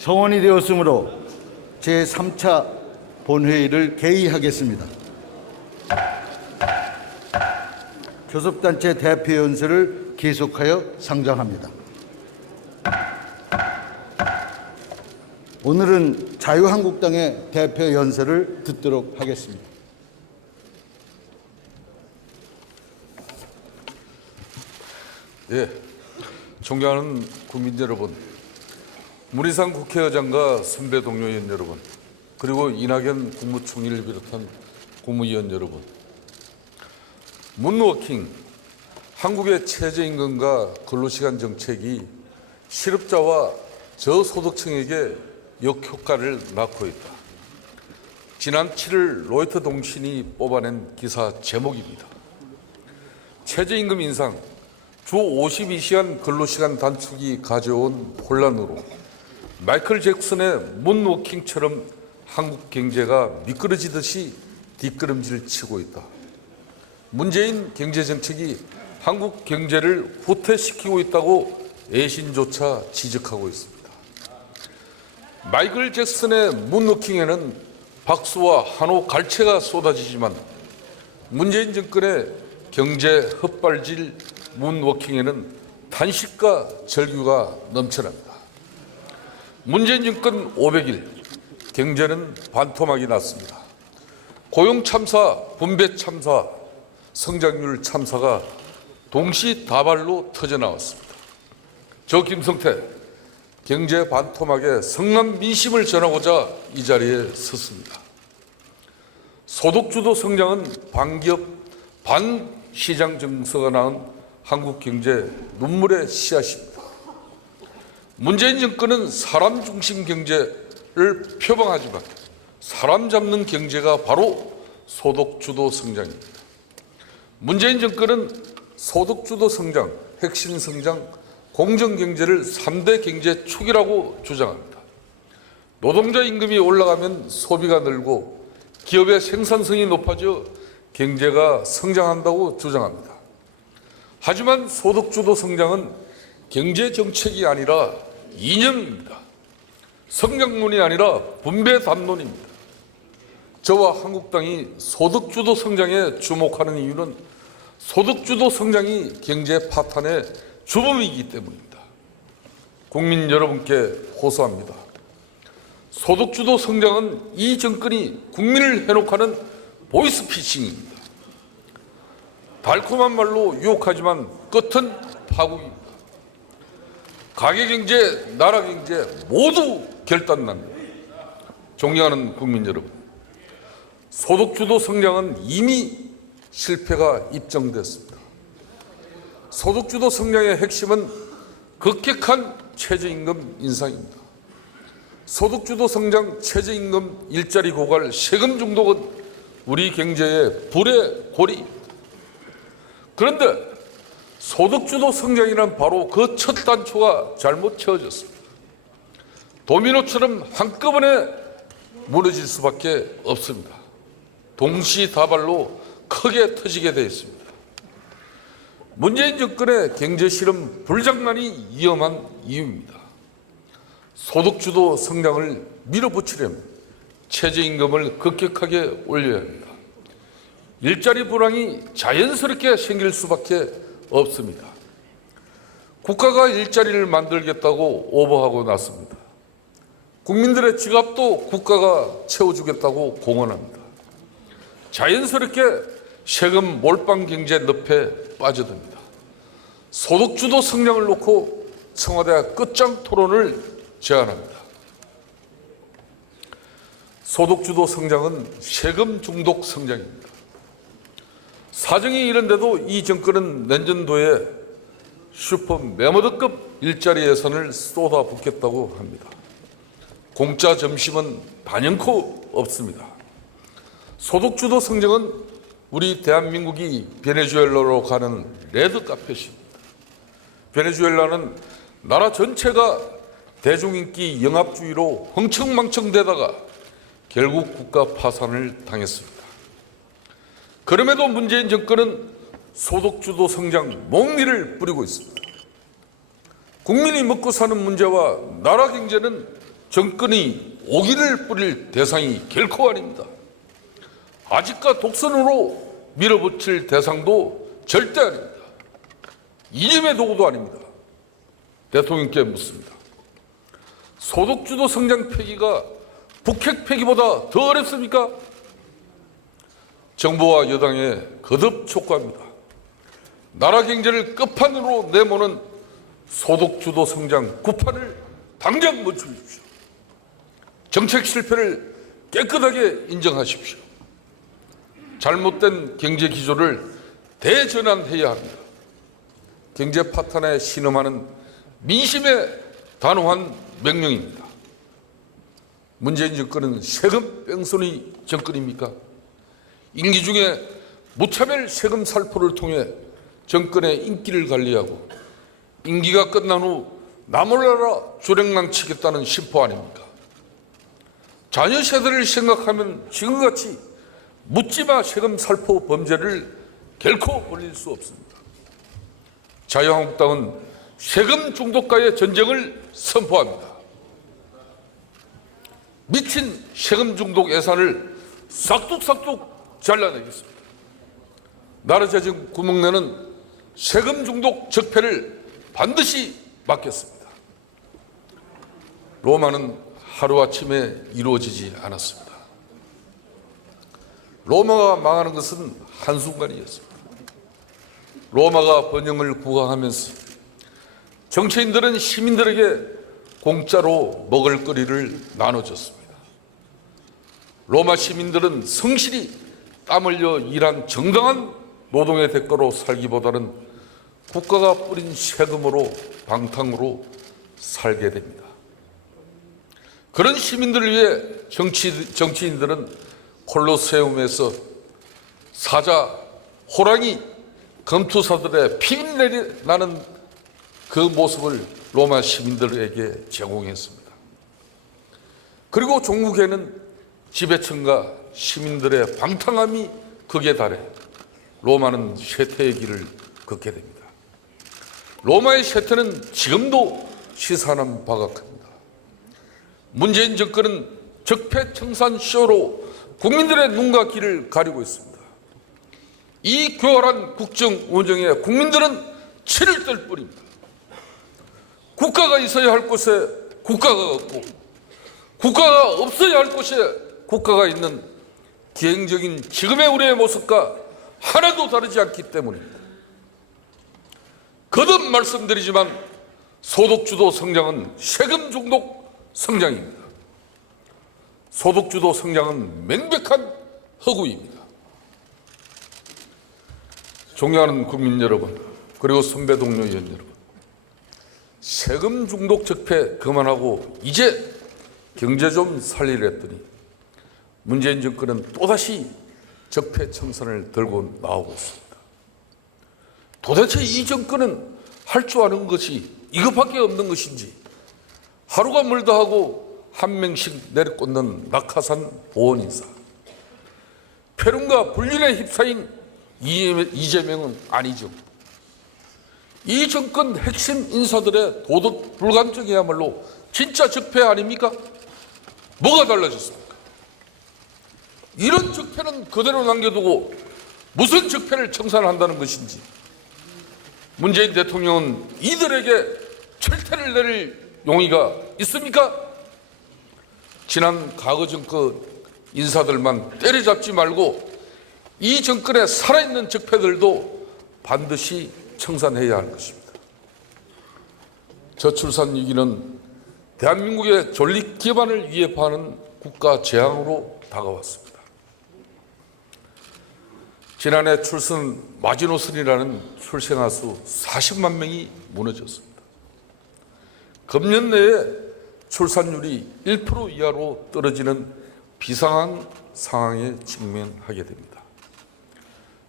성원이 되었으므로 제3차 본회의를 개의하겠습니다. 교섭단체 대표 연설을 계속하여 상정합니다. 오늘은 자유한국당의 대표 연설을 듣도록 하겠습니다. 예, 존경하는 국민 여러분, 문희상 국회의장과 선배 동료위원 여러분, 그리고 이낙연 국무총리를 비롯한 국무위원 여러분, 문워킹, 한국의 최저임금과 근로시간 정책이 실업자와 저소득층에게 역효과를 낳고 있다. 지난 7일 로이터 통신이 뽑아낸 기사 제목입니다. 최저임금 인상, 주 52시간 근로시간 단축이 가져온 혼란으로 마이클 잭슨의 문워킹처럼 한국 경제가 미끄러지듯이 뒷걸음질 치고 있다. 문재인 경제정책이 한국 경제를 후퇴시키고 있다고 애신조차 지적하고 있습니다. 마이클 잭슨의 문워킹에는 박수와 한호 갈채가 쏟아지지만 문재인 정권의 경제 헛발질 문워킹에는 탄식과 절규가 넘쳐납니다. 문재인 정권 500일, 경제는 반토막이 났습니다. 고용 참사, 분배 참사, 성장률 참사가 동시다발로 터져나왔습니다. 저 김성태, 경제 반토막의 성남 민심을 전하고자 이 자리에 섰습니다. 소득주도 성장은 반기업, 반시장 정서가 낳은 한국 경제 눈물의 씨앗입니다. 문재인 정권은 사람 중심 경제를 표방하지만 사람 잡는 경제가 바로 소득주도 성장입니다. 문재인 정권은 소득주도 성장, 핵심 성장, 공정경제를 3대 경제축이라고 주장합니다. 노동자 임금이 올라가면 소비가 늘고 기업의 생산성이 높아져 경제가 성장한다고 주장합니다. 하지만 소득주도 성장은 경제정책이 아니라 이념입니다. 성장론이 아니라 분배 담론입니다. 저와 한국당이 소득주도 성장에 주목하는 이유는 소득주도 성장이 경제 파탄의 주범이기 때문입니다. 국민 여러분께 호소합니다. 소득주도 성장은 이 정권이 국민을 해놓고하는 보이스피싱입니다. 달콤한 말로 유혹하지만 끝은 파국입니다. 가계경제, 나라경제 모두 결단납니다. 존경하는 국민 여러분, 소득주도 성장은 이미 실패가 입증됐습니다. 소득주도 성장의 핵심은 급격한 최저임금 인상입니다. 소득주도 성장, 최저임금, 일자리 고갈, 세금 중독은 우리 경제의 불의 고리. 그런데 소득주도 성장이란 바로 그 첫 단초가 잘못 채워졌습니다. 도미노처럼 한꺼번에 무너질 수밖에 없습니다. 동시다발로 크게 터지게 되어 있습니다. 문재인 정권의 경제실험 불장난이 위험한 이유입니다. 소득주도 성장을 밀어붙이려면 최저임금을 급격하게 올려야 합니다. 일자리 불황이 자연스럽게 생길 수밖에 없습니다. 국가가 일자리를 만들겠다고 오버하고 났습니다. 국민들의 지갑도 국가가 채워주겠다고 공언합니다. 자연스럽게 세금 몰빵 경제 늪에 빠져듭니다. 소득주도 성장을 놓고 청와대 끝장 토론을 제안합니다. 소득주도 성장은 세금 중독 성장입니다. 사정이 이런데도 이 정권은 내년도에 슈퍼 메모드급 일자리 예산을 쏟아붓겠다고 합니다. 공짜 점심은 단연코 없습니다. 소득주도 성장은 우리 대한민국이 베네수엘라로 가는 레드카펫입니다. 베네수엘라는 나라 전체가 대중인기 영합주의로 흥청망청되다가 결국 국가 파산을 당했습니다. 그럼에도 문재인 정권은 소득주도 성장 몽리를 뿌리고 있습니다. 국민이 먹고 사는 문제와 나라 경제는 정권이 오기를 뿌릴 대상이 결코 아닙니다. 아직과 독선으로 밀어붙일 대상도 절대 아닙니다. 이념의 도구도 아닙니다. 대통령께 묻습니다. 소득주도 성장 폐기가 북핵 폐기보다 더 어렵습니까? 정부와 여당에 거듭 촉구합니다. 나라 경제를 끝판으로 내모는 소득주도 성장 구판을 당장 멈추십시오. 정책 실패를 깨끗하게 인정하십시오. 잘못된 경제 기조를 대전환해야 합니다. 경제 파탄에 신음하는 민심의 단호한 명령입니다. 문재인 정권은 세금 뺑소니 정권입니까? 임기 중에 무차별 세금 살포를 통해 정권의 인기를 관리하고 임기가 끝난 후 나몰라라 주랭랑치겠다는 심포 아닙니까? 자녀 세대를 생각하면 지금같이 묻지마 세금 살포 범죄를 결코 벌릴 수 없습니다. 자유한국당은 세금 중독과의 전쟁을 선포합니다. 미친 세금 중독 예산을 싹둑싹둑 잘라내겠습니다. 나라 재정 구멍내는 세금 중독 적폐를 반드시 막겠습니다. 로마는 하루아침에 이루어지지 않았습니다. 로마가 망하는 것은 한순간이었습니다. 로마가 번영을 구가하면서 정치인들은 시민들에게 공짜로 먹을거리를 나눠줬습니다. 로마 시민들은 성실히 땀 흘려 일한 정당한 노동의 대가로 살기보다는 국가가 뿌린 세금으로 방탕으로 살게 됩니다. 그런 시민들을 위해 정치인들은 콜로세움에서 사자, 호랑이, 검투사들의 피눈물이 나는 그 모습을 로마 시민들에게 제공했습니다. 그리고 종국에는 지배층과 시민들의 방탕함이 극에 달해 로마는 쇠퇴의 길을 걷게 됩니다. 로마의 쇠퇴는 지금도 시사하는 바가 큽니다. 문재인 정권은 적폐청산 쇼로 국민들의 눈과 귀를 가리고 있습니다. 이 교활한 국정 운영에 국민들은 치를 뜰 뿐입니다. 국가가 있어야 할 곳에 국가가 없고 국가가 없어야 할 곳에 국가가 있는 기행적인 지금의 우리의 모습과 하나도 다르지 않기 때문입니다. 거듭 말씀드리지만 소득주도 성장은 세금 중독 성장입니다. 소득주도 성장은 명백한 허구입니다. 존경하는 국민 여러분, 그리고 선배 동료 의원 여러분, 세금 중독 적폐 그만하고 이제 경제 좀 살리랬더니 문재인 정권은 또다시 적폐 청산을 들고 나오고 있습니다. 도대체 이 정권은 할 줄 아는 것이 이것밖에 없는 것인지 하루가 멀다 하고 한 명씩 내려꽂는 낙하산 보훈인사, 폐륜과 불륜에 휩싸인 이재명은 아니죠. 이 정권 핵심 인사들의 도덕 불감증이야말로 진짜 적폐 아닙니까? 뭐가 달라졌습니까? 이런 적폐는 그대로 남겨두고 무슨 적폐를 청산한다는 것인지 문재인 대통령은 이들에게 철퇴를 내릴 용의가 있습니까? 지난 과거 정권 인사들만 때려잡지 말고 이 정권에 살아있는 적폐들도 반드시 청산해야 할 것입니다. 저출산 위기는 대한민국의 존립 기반을 위협하는 국가 재앙으로 다가왔습니다. 지난해 출산 마지노선이라는 출생아 수 40만 명이 무너졌습니다. 금년 내에 출산율이 1% 이하로 떨어지는 비상한 상황에 직면하게 됩니다.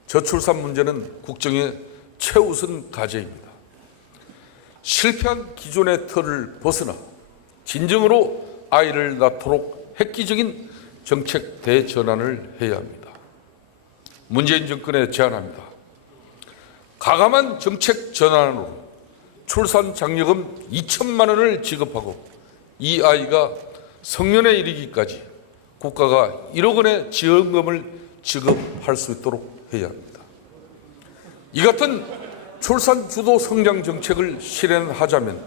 저출산 문제는 국정의 최우선 과제입니다. 실패한 기존의 틀을 벗어나 진정으로 아이를 낳도록 획기적인 정책 대전환을 해야 합니다. 문재인 정권에 제안합니다. 가감한 정책 전환으로 출산 장려금 2천만 원을 지급하고 이 아이가 성년에 이르기까지 국가가 1억 원의 지원금을 지급할 수 있도록 해야 합니다. 이 같은 출산 주도 성장 정책을 실현하자면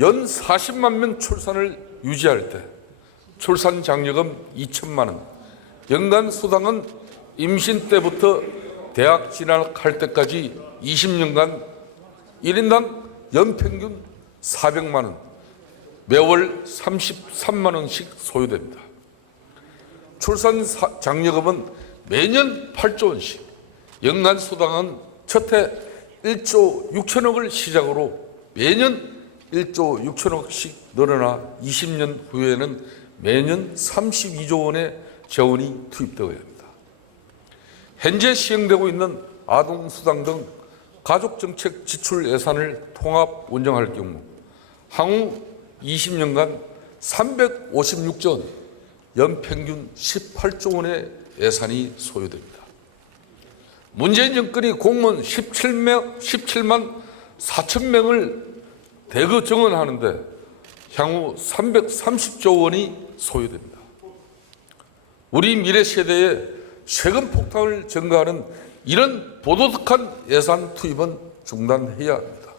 연 40만 명 출산을 유지할 때 출산 장려금 2천만 원, 연간 수당은 임신 때부터 대학 진학할 때까지 20년간 1인당 연평균 400만 원, 매월 33만 원씩 소요됩니다. 출산 장려금은 매년 8조 원씩, 연간 수당은 첫해 1조 6천억을 시작으로 매년 1조 6천억씩 늘어나 20년 후에는 매년 32조 원의 재원이 투입되어야 합니다. 현재 시행되고 있는 아동수당 등 가족정책 지출 예산을 통합 운영할 경우 향후 20년간 356조 원, 연평균 18조 원의 예산이 소요됩니다. 문재인 정권이 공무원 17만 4천 명을 대거 정원하는데 향후 330조 원이 소요됩니다. 우리 미래 세대의 세금 폭탄을 증가하는 이런 부도덕한 예산 투입은 중단해야 합니다.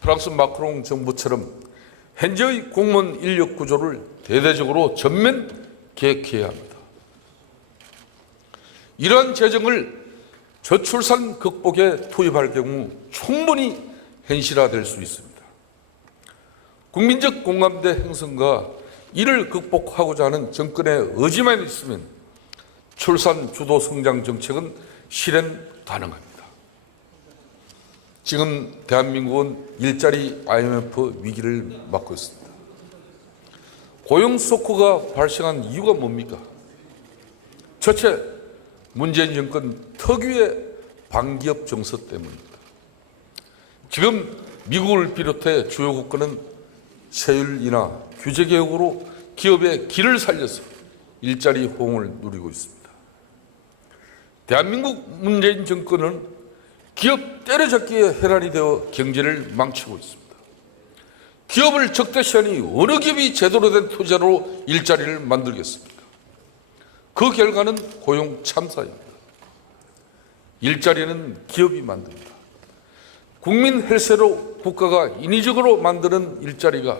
프랑스 마크롱 정부처럼 현재의 공무원 인력 구조를 대대적으로 전면 개혁해야 합니다. 이러한 재정을 저출산 극복에 투입할 경우 충분히 현실화될 수 있습니다. 국민적 공감대 형성과 이를 극복하고자 하는 정권의 의지만 있으면 출산 주도 성장 정책은 실현 가능합니다. 지금 대한민국은 일자리 IMF 위기를 맞고 있습니다. 고용 쇼크가 발생한 이유가 뭡니까? 첫째, 문재인 정권 특유의 반기업 정서 때문입니다. 지금 미국을 비롯해 주요 국가는 세율 인하, 규제 개혁으로 기업의 길을 살려서 일자리 호응을 누리고 있습니다. 대한민국 문재인 정권은 기업 때려잡기에 혈안이 되어 경제를 망치고 있습니다. 기업을 적대시하니 어느 기업이 제대로 된 투자로 일자리를 만들겠습니까? 그 결과는 고용 참사입니다. 일자리는 기업이 만듭니다. 국민 헬세로 국가가 인위적으로 만드는 일자리가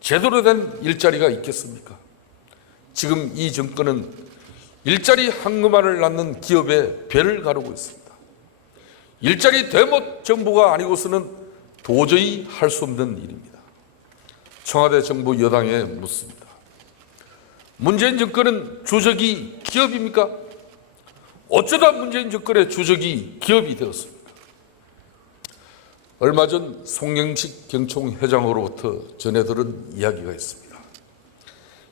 제대로 된 일자리가 있겠습니까? 지금 이 정권은 일자리 한금알을 낳는 기업에 배를 가르고 있습니다. 일자리 대못 정부가 아니고서는 도저히 할 수 없는 일입니다. 청와대 정부 여당에 묻습니다. 문재인 정권은 주적이 기업입니까? 어쩌다 문재인 정권의 주적이 기업이 되었습니까? 얼마 전 송영식 경총회장으로부터 전해 들은 이야기가 있습니다.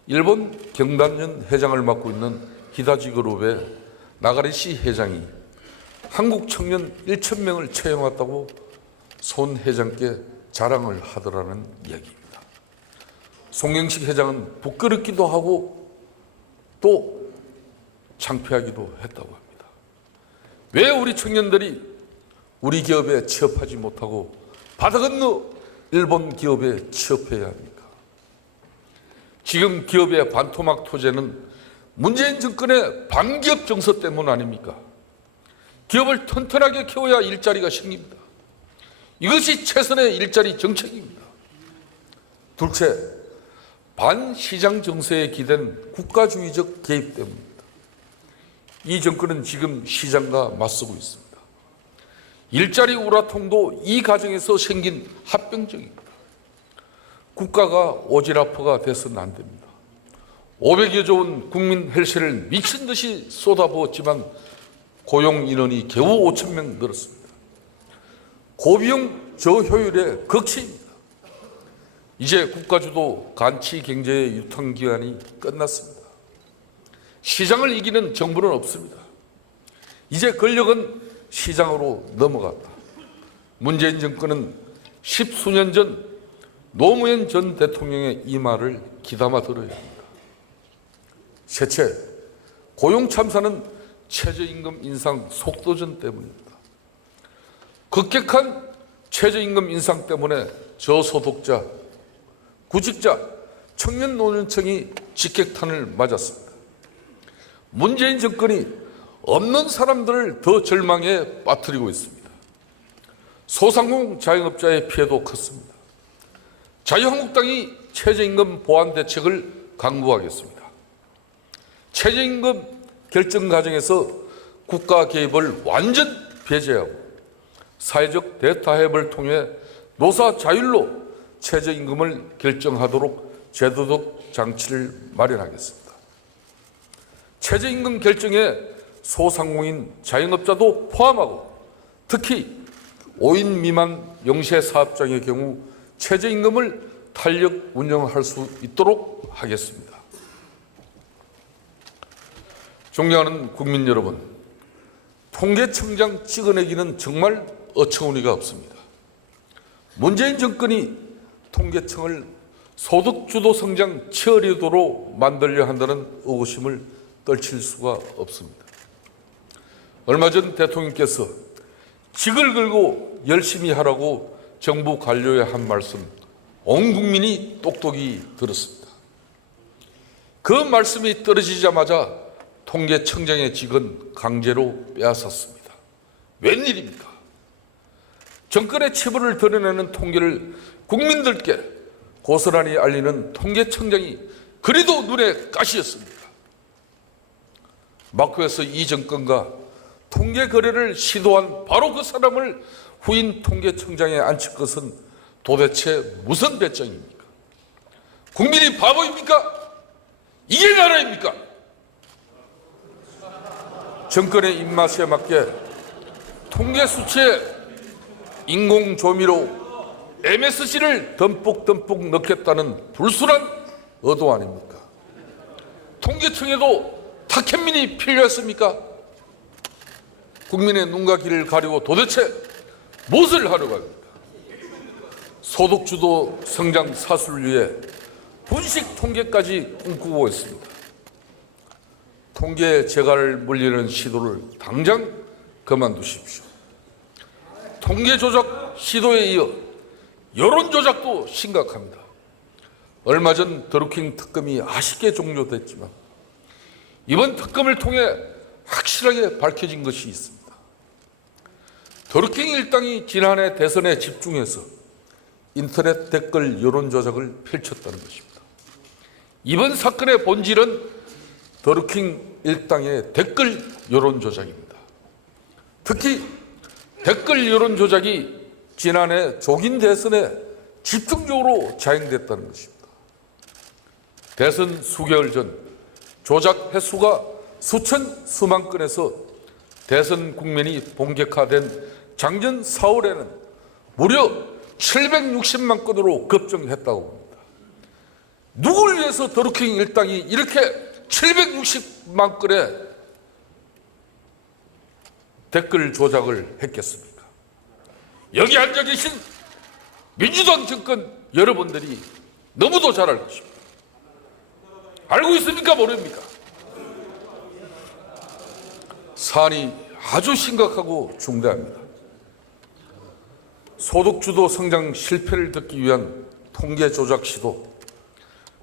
일본 경단련 회장을 맡고 있는 히다지 그룹의 나가리시 회장이 한국 청년 1,000명을 채용했다고 손 회장께 자랑을 하더라는 이야기입니다. 송영식 회장은 부끄럽기도 하고 또 창피하기도 했다고 합니다. 왜 우리 청년들이 우리 기업에 취업하지 못하고 바다 건너 일본 기업에 취업해야 합니까? 지금 기업의 반토막 토제는 문재인 정권의 반기업 정서 때문 아닙니까? 기업을 튼튼하게 키워야 일자리가 생깁니다. 이것이 최선의 일자리 정책입니다. 둘째, 반시장 정세에 기댄 국가주의적 개입 때문입니다. 이 정권은 지금 시장과 맞서고 있습니다. 일자리 우라통도 이 과정에서 생긴 합병증입니다. 국가가 오지랖퍼가 돼서는 안 됩니다. 500여조 원 국민 헬스를 미친 듯이 쏟아부었지만 고용 인원이 겨우 5천 명 늘었습니다. 고비용 저효율의 극치입니다. 이제 국가주도 간치 경제의 유통기한이 끝났습니다. 시장을 이기는 정부는 없습니다. 이제 권력은 시장으로 넘어갔다. 문재인 정권은 10수년 전 노무현 전 대통령의 이 말을 귀담아 들어야 합니다. 셋째, 고용 참사는 최저임금 인상 속도전 때문입니다. 급격한 최저임금 인상 때문에 저소득자, 구직자, 청년노년청이 직격탄을 맞았습니다. 문재인 정권이 없는 사람들을 더 절망에 빠뜨리고 있습니다. 소상공 자영업자의 피해도 컸습니다. 자유한국당이 최저임금 보완 대책을 강구하겠습니다. 최저임금 결정 과정에서 국가 개입을 완전 배제하고 사회적 대타협을 통해 노사 자율로 최저임금을 결정하도록 제도적 장치를 마련하겠습니다. 최저임금 결정에 소상공인 자영업자도 포함하고 특히 5인 미만 영세사업장의 경우 최저임금을 탄력 운영할 수 있도록 하겠습니다. 존경하는 국민 여러분, 통계청장 찍어내기는 정말 어처구니가 없습니다. 문재인 정권이 통계청을 소득주도 성장 치어리더로 만들려 한다는 의구심을 떨칠 수가 없습니다. 얼마 전 대통령께서 직을 걸고 열심히 하라고 정부 관료에 한 말씀, 온 국민이 똑똑히 들었습니다. 그 말씀이 떨어지자마자 통계청장의 직은 강제로 빼앗았습니다. 웬일입니까? 정권의 치부를 드러내는 통계를 국민들께 고스란히 알리는 통계청장이 그리도 눈에 가시였습니다. 마크에서 이 정권과 통계 거래를 시도한 바로 그 사람을 후임 통계청장에 앉힐 것은 도대체 무슨 배짱입니까? 국민이 바보입니까? 이게 나라입니까? 정권의 입맛에 맞게 통계 수치에 인공조미료 MSG를 듬뿍 넣겠다는 불순한 의도 아닙니까? 통계청에도 탁현민이 필요했습니까? 국민의 눈과 귀를 가리고 도대체 무엇을 하려고 합니까? 소득주도 성장 사수를 위해 분식 통계까지 꿈꾸고 있습니다. 통계 재갈을 물리는 시도를 당장 그만두십시오. 통계 조작 시도에 이어 여론 조작도 심각합니다. 얼마 전 드루킹 특검이 아쉽게 종료됐지만 이번 특검을 통해 확실하게 밝혀진 것이 있습니다. 드루킹 일당이 지난해 대선에 집중해서 인터넷 댓글 여론 조작을 펼쳤다는 것입니다. 이번 사건의 본질은 드루킹 일당의 댓글 여론 조작입니다. 특히 댓글 여론 조작이 지난해 조긴 대선에 집중적으로 자행됐다는 것입니다. 대선 수개월 전 조작 횟수가 수천 수만 건에서 대선 국면이 본격화된 작년 4월에는 무려 760만 건으로 급증했다고 봅니다. 누굴 위해서 드루킹 일당이 이렇게 760만 건의 댓글 조작을 했겠습니까? 여기 앉아 계신 민주당 정권 여러분들이 너무도 잘 알고 있습니다. 알고 있습니까? 모릅니까? 사안이 아주 심각하고 중대합니다. 소득주도 성장 실패를 듣기 위한 통계 조작 시도,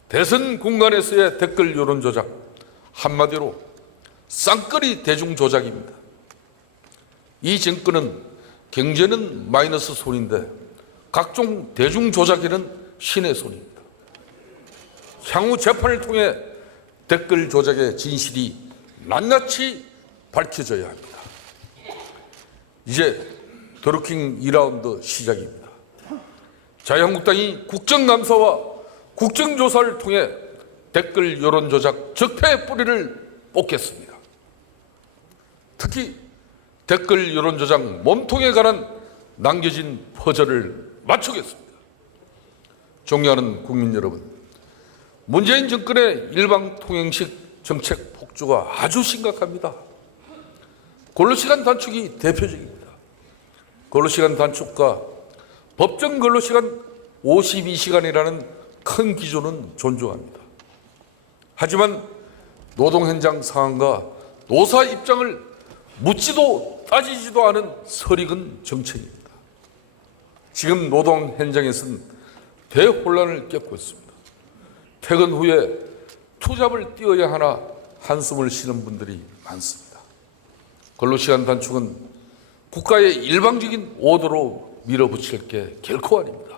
대선 공간에서의 댓글 여론 조작, 한마디로 쌍끌이 대중 조작입니다. 이 정권은 경제는 마이너스 손인데 각종 대중 조작에는 신의 손입니다. 향후 재판을 통해 댓글 조작의 진실이 낱낱이 밝혀져야 합니다. 이제 드루킹 2라운드 시작입니다. 자유한국당이 국정감사와 국정조사를 통해 댓글 여론조작 적폐의 뿌리를 뽑겠습니다. 특히 댓글 여론조작 몸통에 관한 남겨진 퍼즐을 맞추겠습니다. 존경하는 국민 여러분, 문재인 정권의 일방통행식 정책 폭주가 아주 심각합니다. 근로시간 단축이 대표적입니다. 근로시간 단축과 법정 근로시간 52시간이라는 큰 기준은 존중합니다. 하지만 노동 현장 상황과 노사 입장을 묻지도 따지지도 않은 설익은 정책입니다. 지금 노동 현장에서는 대혼란을 겪고 있습니다. 퇴근 후에 투잡을 뛰어야 하나 한숨을 쉬는 분들이 많습니다. 근로시간 단축은 국가의 일방적인 오더로 밀어붙일 게 결코 아닙니다.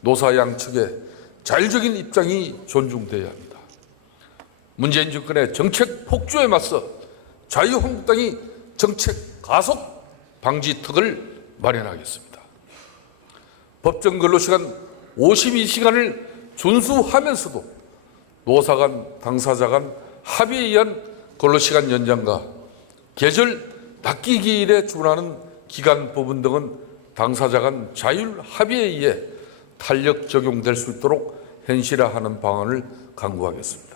노사 양측의 자율적인 입장이 존중돼야 합니다. 문재인 정권의 정책 폭주에 맞서 자유한국당이 정책 가속 방지턱을 마련하겠습니다. 법정 근로시간 52시간을 준수하면서도 노사 간, 당사자 간 합의에 의한 근로시간 연장과 계절 납기 기일에 준하는 기간 부분 등은 당사자 간 자율 합의에 의해 탄력 적용될 수 있도록 현실화하는 방안을 강구하겠습니다.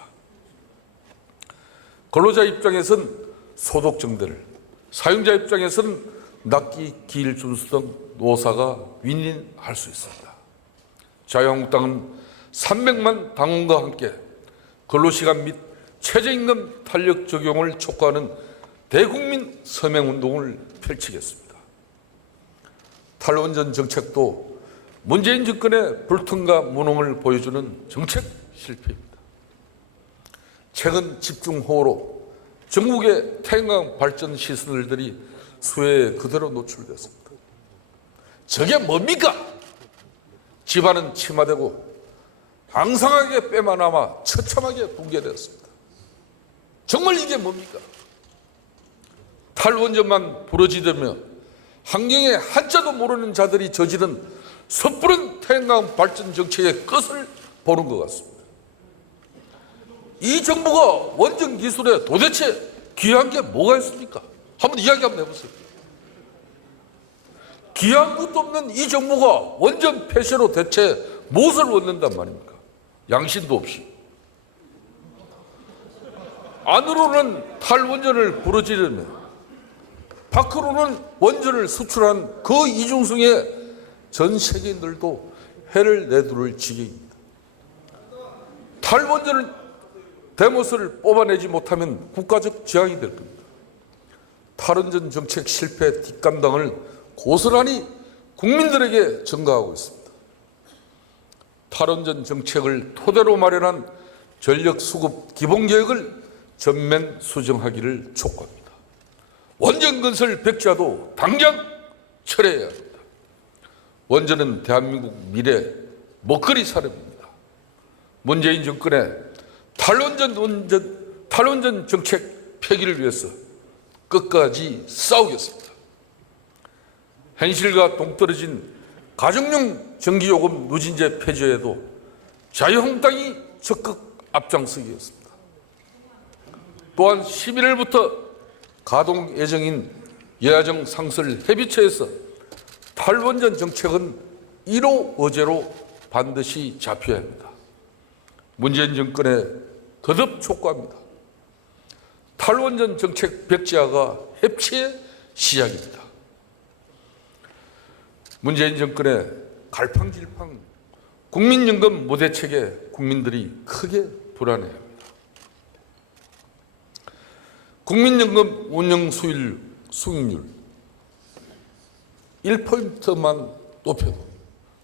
근로자 입장에서는 소득 증대를, 사용자 입장에서는 납기 기일 준수 등 노사가 윈윈할 수 있습니다. 자유한국당은 300만 당원과 함께 근로시간 및 최저임금 탄력 적용을 촉구하는 대국민 서명운동을 펼치겠습니다. 탈원전 정책도 문재인 정권의 불통과 무능을 보여주는 정책 실패입니다. 최근 집중호우로 전국의 태양광 발전 시설들이 수해에 그대로 노출됐습니다. 저게 뭡니까? 집안은 침하되고 방상하게 빼만남아 처참하게 붕괴되었습니다. 정말 이게 뭡니까? 탈원전만 부러지다며 환경에 한자도 모르는 자들이 저지른 섣부른 태양광 발전 정책의 끝을 보는 것 같습니다. 이 정부가 원전 기술에 도대체 귀한 게 뭐가 있습니까? 한번 이야기 한번 해보세요. 귀한 것도 없는 이 정부가 원전 폐쇄로 대체 무엇을 얻는단 말입니까? 양심도 없이. 안으로는 탈원전을 부러지려며 밖으로는 원전을 수출한 그 이중성에 전 세계인들도 해를 내두를 지경입니다. 탈원전을 대못을 뽑아내지 못하면 국가적 재앙이 될 겁니다. 탈원전 정책 실패 뒷감당을 고스란히 국민들에게 전가하고 있습니다. 탈원전 정책을 토대로 마련한 전력수급 기본계획을 전면 수정하기를 촉구합니다. 원전 건설 백지화도 당장 철회해야 합니다. 원전은 대한민국 미래 먹거리 산업입니다. 문재인 정권의 탈원전 정책 폐기를 위해서 끝까지 싸우겠습니다. 현실과 동떨어진 가정용 전기요금 누진제 폐지에도 자유한국당이 적극 앞장서기였습니다. 또한 11일부터 가동 예정인 예하정 상설 협의체에서 탈원전 정책은 1호 의제로 반드시 잡혀야 합니다. 문재인 정권에 거듭 촉구합니다. 탈원전 정책 백지화가 협치의 시작입니다. 문재인 정권의 갈팡질팡 국민연금 모대책에 국민들이 크게 불안해합니다. 국민연금 운영 수익률 1%만 높여도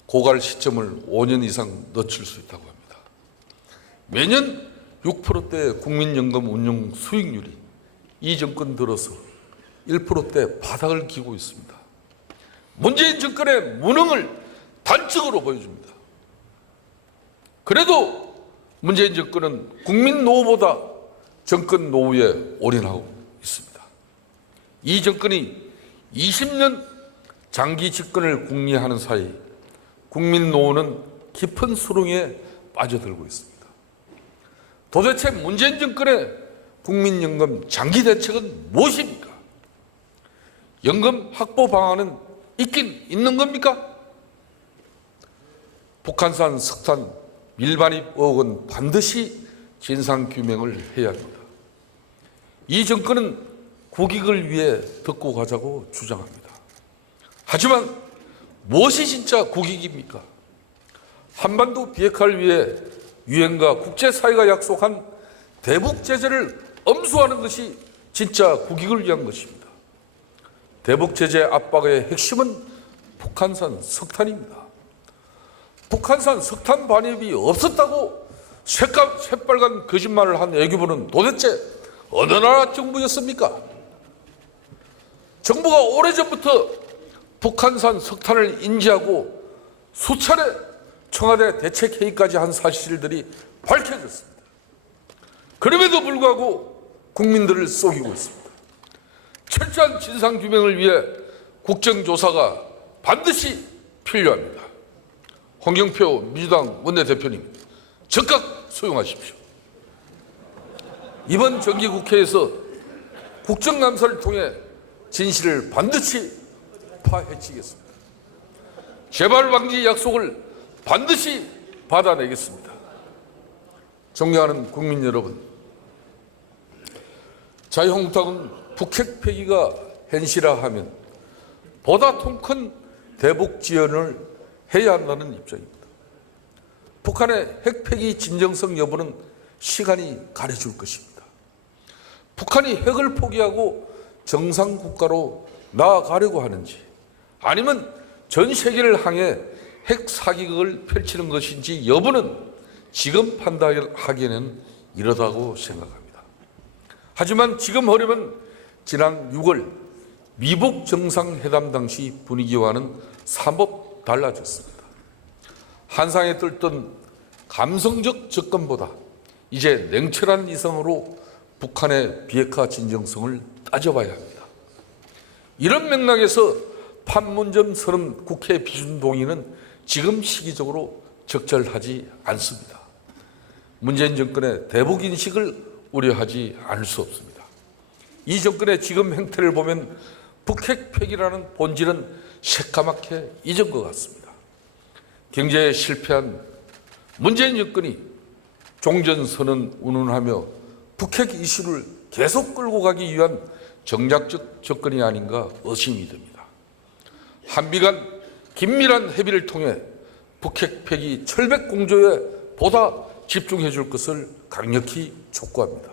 고갈 시점을 5년 이상 늦출 수 있다고 합니다. 매년 6%대 국민연금 운용 수익률이 이 정권 들어서 1%대 바닥을 기고 있습니다. 문재인 정권의 무능을 단적으로 보여줍니다. 그래도 문재인 정권은 국민 노후보다 정권 노후에 올인하고 있습니다. 이 정권이 20년 장기 집권을 궁리하는 사이 국민 노후는 깊은 수렁에 빠져들고 있습니다. 도대체 문재인 정권의 국민연금 장기 대책은 무엇입니까? 연금 확보 방안은 있긴 있는 겁니까? 북한산 석탄 밀반입 의혹은 반드시 진상규명을 해야 합니다. 이 정권은 국익을 위해 듣고 가자고 주장합니다. 하지만 무엇이 진짜 국익입니까? 한반도 비핵화를 위해 유엔과 국제사회가 약속한 대북 제재를 엄수하는 것이 진짜 국익을 위한 것입니다. 대북 제재 압박의 핵심은 북한산 석탄입니다. 북한산 석탄 반입이 없었다고 새빨간 거짓말을 한 외교부는 도대체 어느 나라 정부였습니까? 정부가 오래전부터 북한산 석탄을 인지하고 수차례 청와대 대책회의까지 한 사실들이 밝혀졌습니다. 그럼에도 불구하고 국민들을 속이고 있습니다. 철저한 진상규명을 위해 국정조사가 반드시 필요합니다. 홍영표 민주당 원내대표님, 적극 수용하십시오. 이번 정기국회에서 국정감사를 통해 진실을 반드시 파헤치겠습니다. 재발 방지 약속을 반드시 받아내겠습니다. 존경하는 국민 여러분, 자유한국당은 북핵 폐기가 현실화하면 보다 통 큰 대북 지원을 해야 한다는 입장입니다. 북한의 핵 폐기 진정성 여부는 시간이 가려줄 것입니다. 북한이 핵을 포기하고 정상국가로 나아가려고 하는지, 아니면 전 세계를 향해 핵 사기극을 펼치는 것인지 여부는 지금 판단하기에는 이르다고 생각합니다. 하지만 지금 하려면 지난 6월 미북 정상회담 당시 분위기와는 사뭇 달라졌습니다. 한상에 들던 감성적 접근보다 이제 냉철한 이성으로 북한의 비핵화 진정성을 따져봐야 합니다. 이런 맥락에서 판문점 선언 국회 비준 동의는 지금 시기적으로 적절하지 않습니다. 문재인 정권의 대북 인식을 우려하지 않을 수 없습니다. 이 정권의 지금 행태를 보면 북핵 폐기라는 본질은 새까맣게 잊은 것 같습니다. 경제에 실패한 문재인 정권이 종전선언 운운하며 북핵 이슈를 계속 끌고 가기 위한 정략적 접근이 아닌가 의심이 듭니다. 한미 간 긴밀한 협의를 통해 북핵 폐기 철벽 공조에 보다 집중해 줄 것을 강력히 촉구합니다.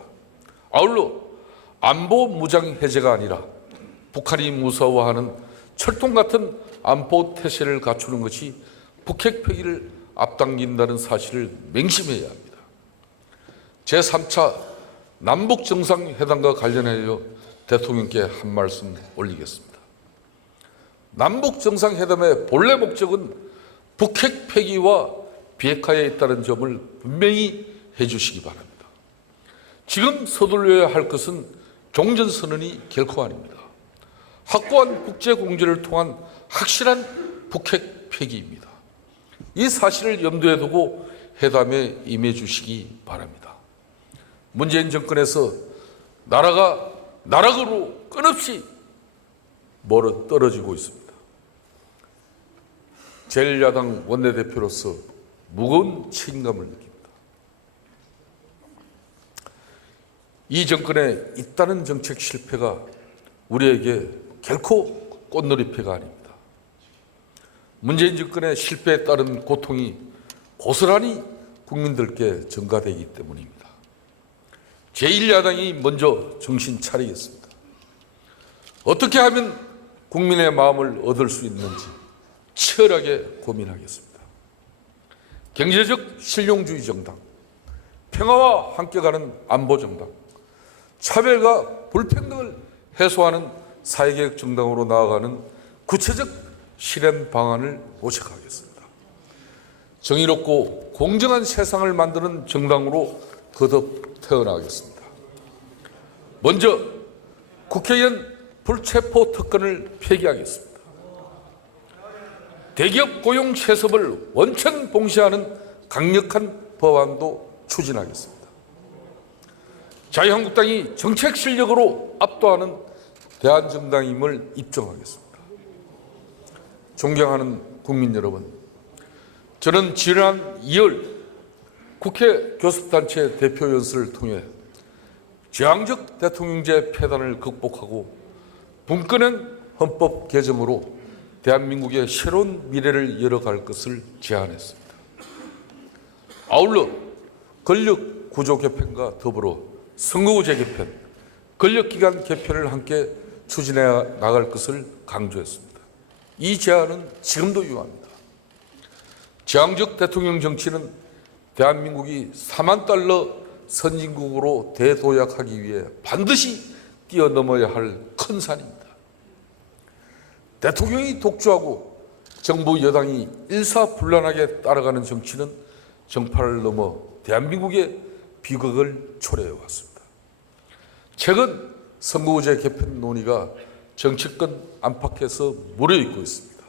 아울러 안보 무장 해제가 아니라 북한이 무서워하는 철통 같은 안보 태세를 갖추는 것이 북핵 폐기를 앞당긴다는 사실을 맹심해야 합니다. 제3차 남북 정상회담과 관련하여 대통령께 한 말씀 올리겠습니다. 남북 정상회담의 본래 목적은 북핵 폐기와 비핵화에 있다는 점을 분명히 해주시기 바랍니다. 지금 서둘러야 할 것은 종전선언이 결코 아닙니다. 확고한 국제공조를 통한 확실한 북핵 폐기입니다. 이 사실을 염두에 두고 회담에 임해 주시기 바랍니다. 문재인 정권에서 나라가 나락으로 끊없이 멀어 떨어지고 있습니다. 제1야당 원내대표로서 무거운 책임감을 느낍니다. 이 정권의 잇따른 정책 실패가 우리에게 결코 꽃놀이패가 아닙니다. 문재인 정권의 실패에 따른 고통이 고스란히 국민들께 전가되기 때문입니다. 제1야당이 먼저 정신 차리겠습니다. 어떻게 하면 국민의 마음을 얻을 수 있는지 치열하게 고민하겠습니다. 경제적 실용주의 정당, 평화와 함께 가는 안보 정당, 차별과 불평등을 해소하는 사회개혁 정당으로 나아가는 구체적 실현 방안을 모색하겠습니다. 정의롭고 공정한 세상을 만드는 정당으로 거듭 태어나겠습니다. 먼저 국회의원 불체포 특권을 폐기하겠습니다. 대기업 고용 세습을 원천 봉쇄하는 강력한 법안도 추진하겠습니다. 자유한국당이 정책 실력으로 압도하는 대한정당임을 입증하겠습니다. 존경하는 국민 여러분, 저는 지난 2월 국회 교섭단체 대표 연설을 통해 저항적 대통령제 폐단을 극복하고 분권한 헌법 개정으로 대한민국의 새로운 미래를 열어갈 것을 제안했습니다. 아울러 권력 구조 개편과 더불어 선거구 재개편, 권력기관 개편을 함께 추진해 나갈 것을 강조했습니다. 이 제안은 지금도 유효합니다. 저항적 대통령 정치는 대한민국이 4만 달러 선진국으로 대도약하기 위해 반드시 뛰어넘어야 할 큰 산입니다. 대통령이 독주하고 정부 여당이 일사불란하게 따라가는 정치는 정파를 넘어 대한민국의 비극을 초래해 왔습니다. 최근 선거구제 개편 논의가 정치권 안팎에서 무르익고 있습니다.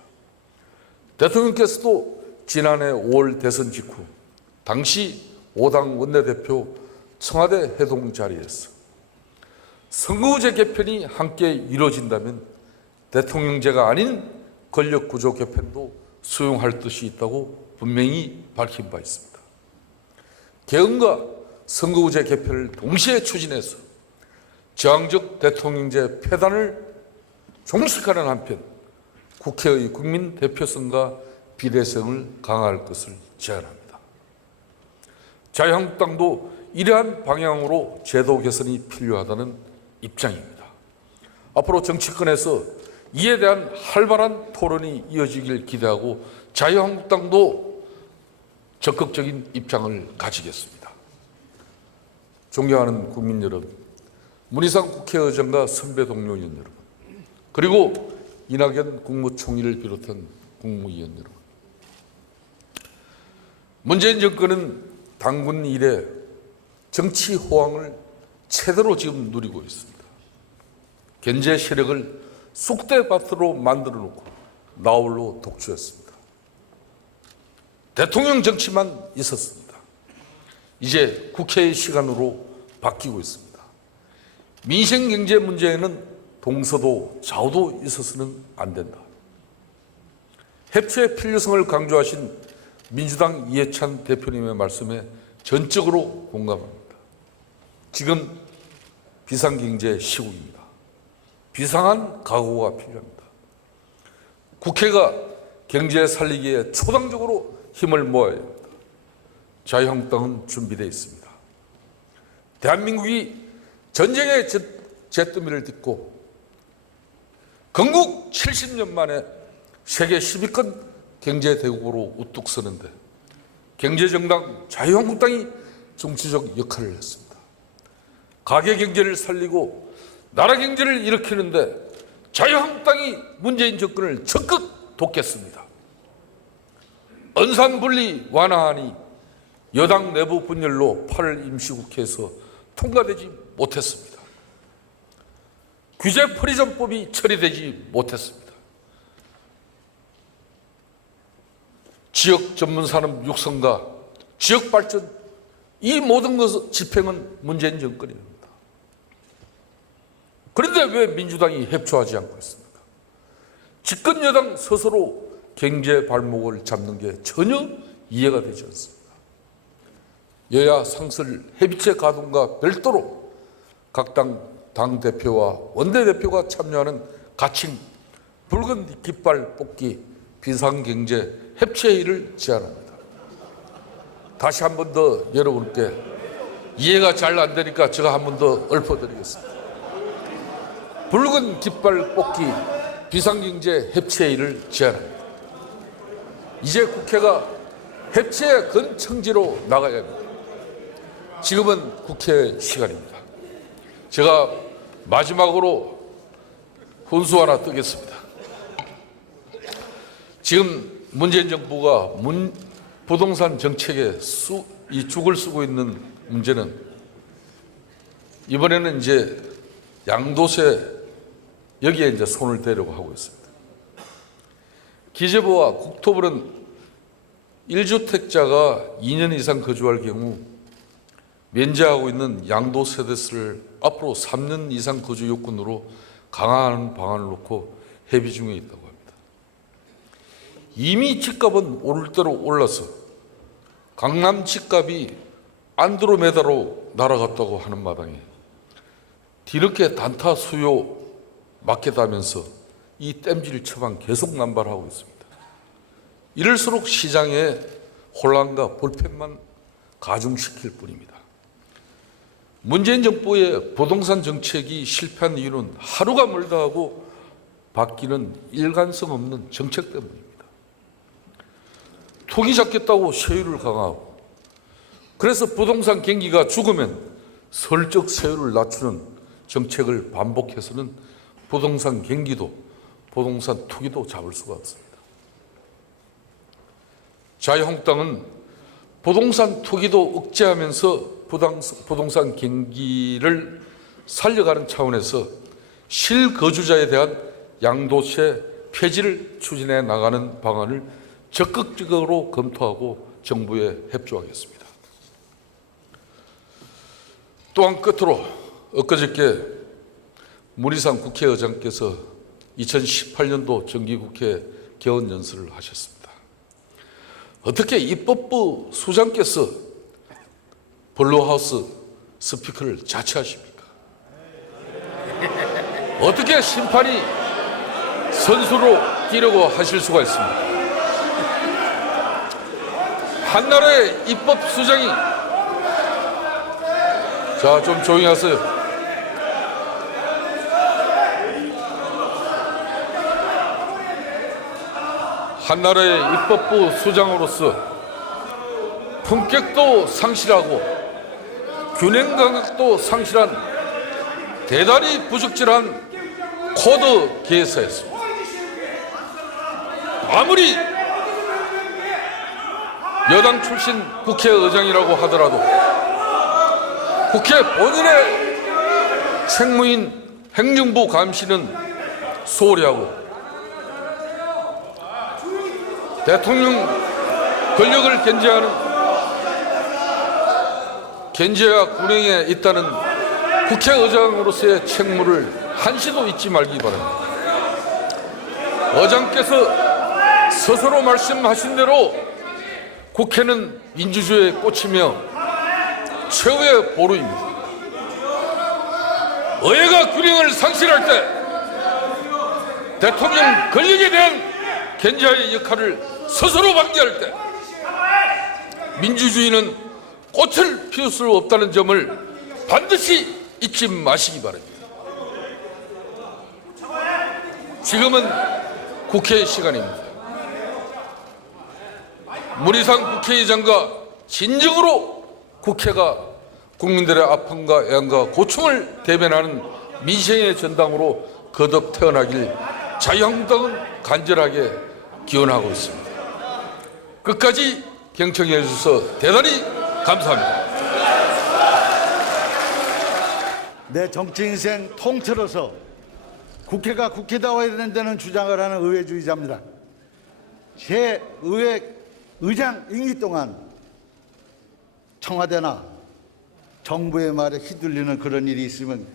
대통령께서도 지난해 5월 대선 직후 당시 5당 원내대표 청와대 회동 자리에서 선거구제 개편이 함께 이루어진다면 대통령제가 아닌 권력구조 개편도 수용할 뜻이 있다고 분명히 밝힌 바 있습니다. 개헌과 선거구제 개편을 동시에 추진해서 저항적 대통령제 폐단을 종식하는 한편 국회의 국민 대표성과 비례성을 강화할 것을 제안합니다. 자유한국당도 이러한 방향으로 제도 개선이 필요하다는 입장입니다. 앞으로 정치권에서 이에 대한 활발한 토론이 이어지길 기대하고 자유한국당도 적극적인 입장을 가지겠습니다. 존경하는 국민 여러분, 문희상 국회의장과 선배 동료 의원 여러분, 그리고 이낙연 국무총리를 비롯한 국무위원 여러분, 문재인 정권은 당군 이래 정치 호황을 최대로 지금 누리고 있습니다. 견제 세력을 쑥대밭으로 만들어 놓고 나홀로 독주했습니다. 대통령 정치만 있었습니다. 이제 국회의 시간으로 바뀌고 있습니다. 민생 경제 문제에는 동서도 좌우도 있어서는 안 된다. 협치의 필요성을 강조하신 민주당 이해찬 대표님의 말씀에 전적으로 공감합니다. 지금 비상경제 시국입니다. 비상한 각오가 필요합니다. 국회가 경제 살리기에 초당적으로 힘을 모아야 합니다. 자유한국당은 준비되어 있습니다. 대한민국이 전쟁의 잿더미를 딛고 건국 70년 만에 세계 10위권 경제대국으로 우뚝 서는데 경제정당 자유한국당이 정치적 역할을 했습니다. 가계경제를 살리고 나라 경제를 일으키는데 자유한국당이 문재인 정권을 적극 돕겠습니다. 언산분리 완화안이 여당 내부 분열로 8월 임시국회에서 통과되지 못했습니다. 규제 프리즘법이 처리되지 못했습니다. 지역 전문산업 육성과 지역 발전, 이 모든 것 집행은 문재인 정권입니다. 그런데 왜 민주당이 협조하지 않고 있습니까? 집권 여당 스스로 경제 발목을 잡는 게 전혀 이해가 되지 않습니다. 여야 상설 협의체 가동과 별도로 각 당 대표와 원내대표가 참여하는 가칭 붉은 깃발 뽑기 비상경제 협치회의를 제안합니다. 다시 한 번 더 여러분께 이해가 잘 안 되니까 제가 한 번 더 읊어드리겠습니다. 붉은 깃발 뽑기 비상경제 협치회의를 제안합니다. 이제 국회가 협치의 근청지로 나가야 합니다. 지금은 국회 시간입니다. 제가 마지막으로 훈수 하나 뜨겠습니다. 지금 문재인 정부가 부동산 정책에 이 죽을 쓰고 있는 문제는 이번에는 이제 양도세 여기에 이제 손을 대려고 하고 있습니다. 기재부와 국토부는 1주택자가 2년 이상 거주할 경우 면제하고 있는 양도세대세를 앞으로 3년 이상 거주 요건으로 강화하는 방안을 놓고 협의 중에 있다고 합니다. 이미 집값은 오를 대로 올라서 강남 집값이 안드로메다로 날아갔다고 하는 마당에 뒤늦게 단타 수요 맞겠다면서 이 땜질 처방 계속 남발하고 있습니다. 이럴수록 시장에 혼란과 불편만 가중시킬 뿐입니다. 문재인 정부의 부동산 정책이 실패한 이유는 하루가 멀다 하고 바뀌는 일관성 없는 정책 때문입니다. 투기 잡겠다고 세율을 강화하고 그래서 부동산 경기가 죽으면 설적 세율을 낮추는 정책을 반복해서는 부동산 경기도 부동산 투기도 잡을 수가 없습니다. 자유한국당은 부동산 투기도 억제하면서 부동산 경기를 살려가는 차원에서 실거주자에 대한 양도세 폐지를 추진해 나가는 방안을 적극적으로 검토하고 정부에 협조하겠습니다. 또한 끝으로 엊그저께 문희상 국회의장께서 2018년도 정기국회 개원 연설을 하셨습니다. 어떻게 입법부 수장께서 블루하우스 스피커를 자처하십니까? 어떻게 심판이 선수로 뛰려고 하실 수가 있습니까? 한나라의 입법수장이, 자, 좀 조용히 하세요. 한나라의 입법부 수장으로서 품격도 상실하고 균형 감각도 상실한 대단히 부적절한 코드 개사였습니다. 아무리 여당 출신 국회의장이라고 하더라도 국회 본인의 책무인 행정부 감시는 소홀히 하고 대통령 권력을 견제와 군행에 있다는 국회의장으로서의 책무를 한시도 잊지 말기 바랍니다. 의장께서 스스로 말씀하신 대로 국회는 민주주의의 꽃이며 최후의 보루입니다. 의회가 균형을 상실할 때 대통령 권력에 대한 견제의 역할을 스스로 방기할 때 민주주의는 꽃을 피울 수 없다는 점을 반드시 잊지 마시기 바랍니다. 지금은 국회의 시간입니다. 문희상 국회의장과 진정으로 국회가 국민들의 아픔과 애환과 고충을 대변하는 민생의 전당으로 거듭 태어나길 자유한국당은 간절하게 기원하고 있습니다. 끝까지 경청해 주셔서 대단히 감사합니다. 내 정치 인생 통틀어서 국회가 국회다워야 된다는 주장을 하는 의회주의자입니다. 제 의회 의장 임기 동안 청와대나 정부의 말에 휘둘리는 그런 일이 있으면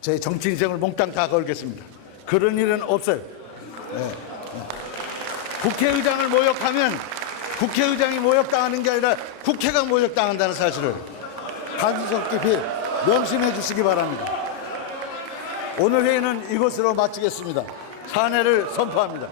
제 정치 인생을 몽땅 다 걸겠습니다. 그런 일은 없어요. 네. 국회의장을 모욕하면 국회의장이 모욕당하는 게 아니라 국회가 모욕당한다는 사실을 가지석 깊이 명심해 주시기 바랍니다. 오늘 회의는 이것으로 마치겠습니다. 사내를 선포합니다.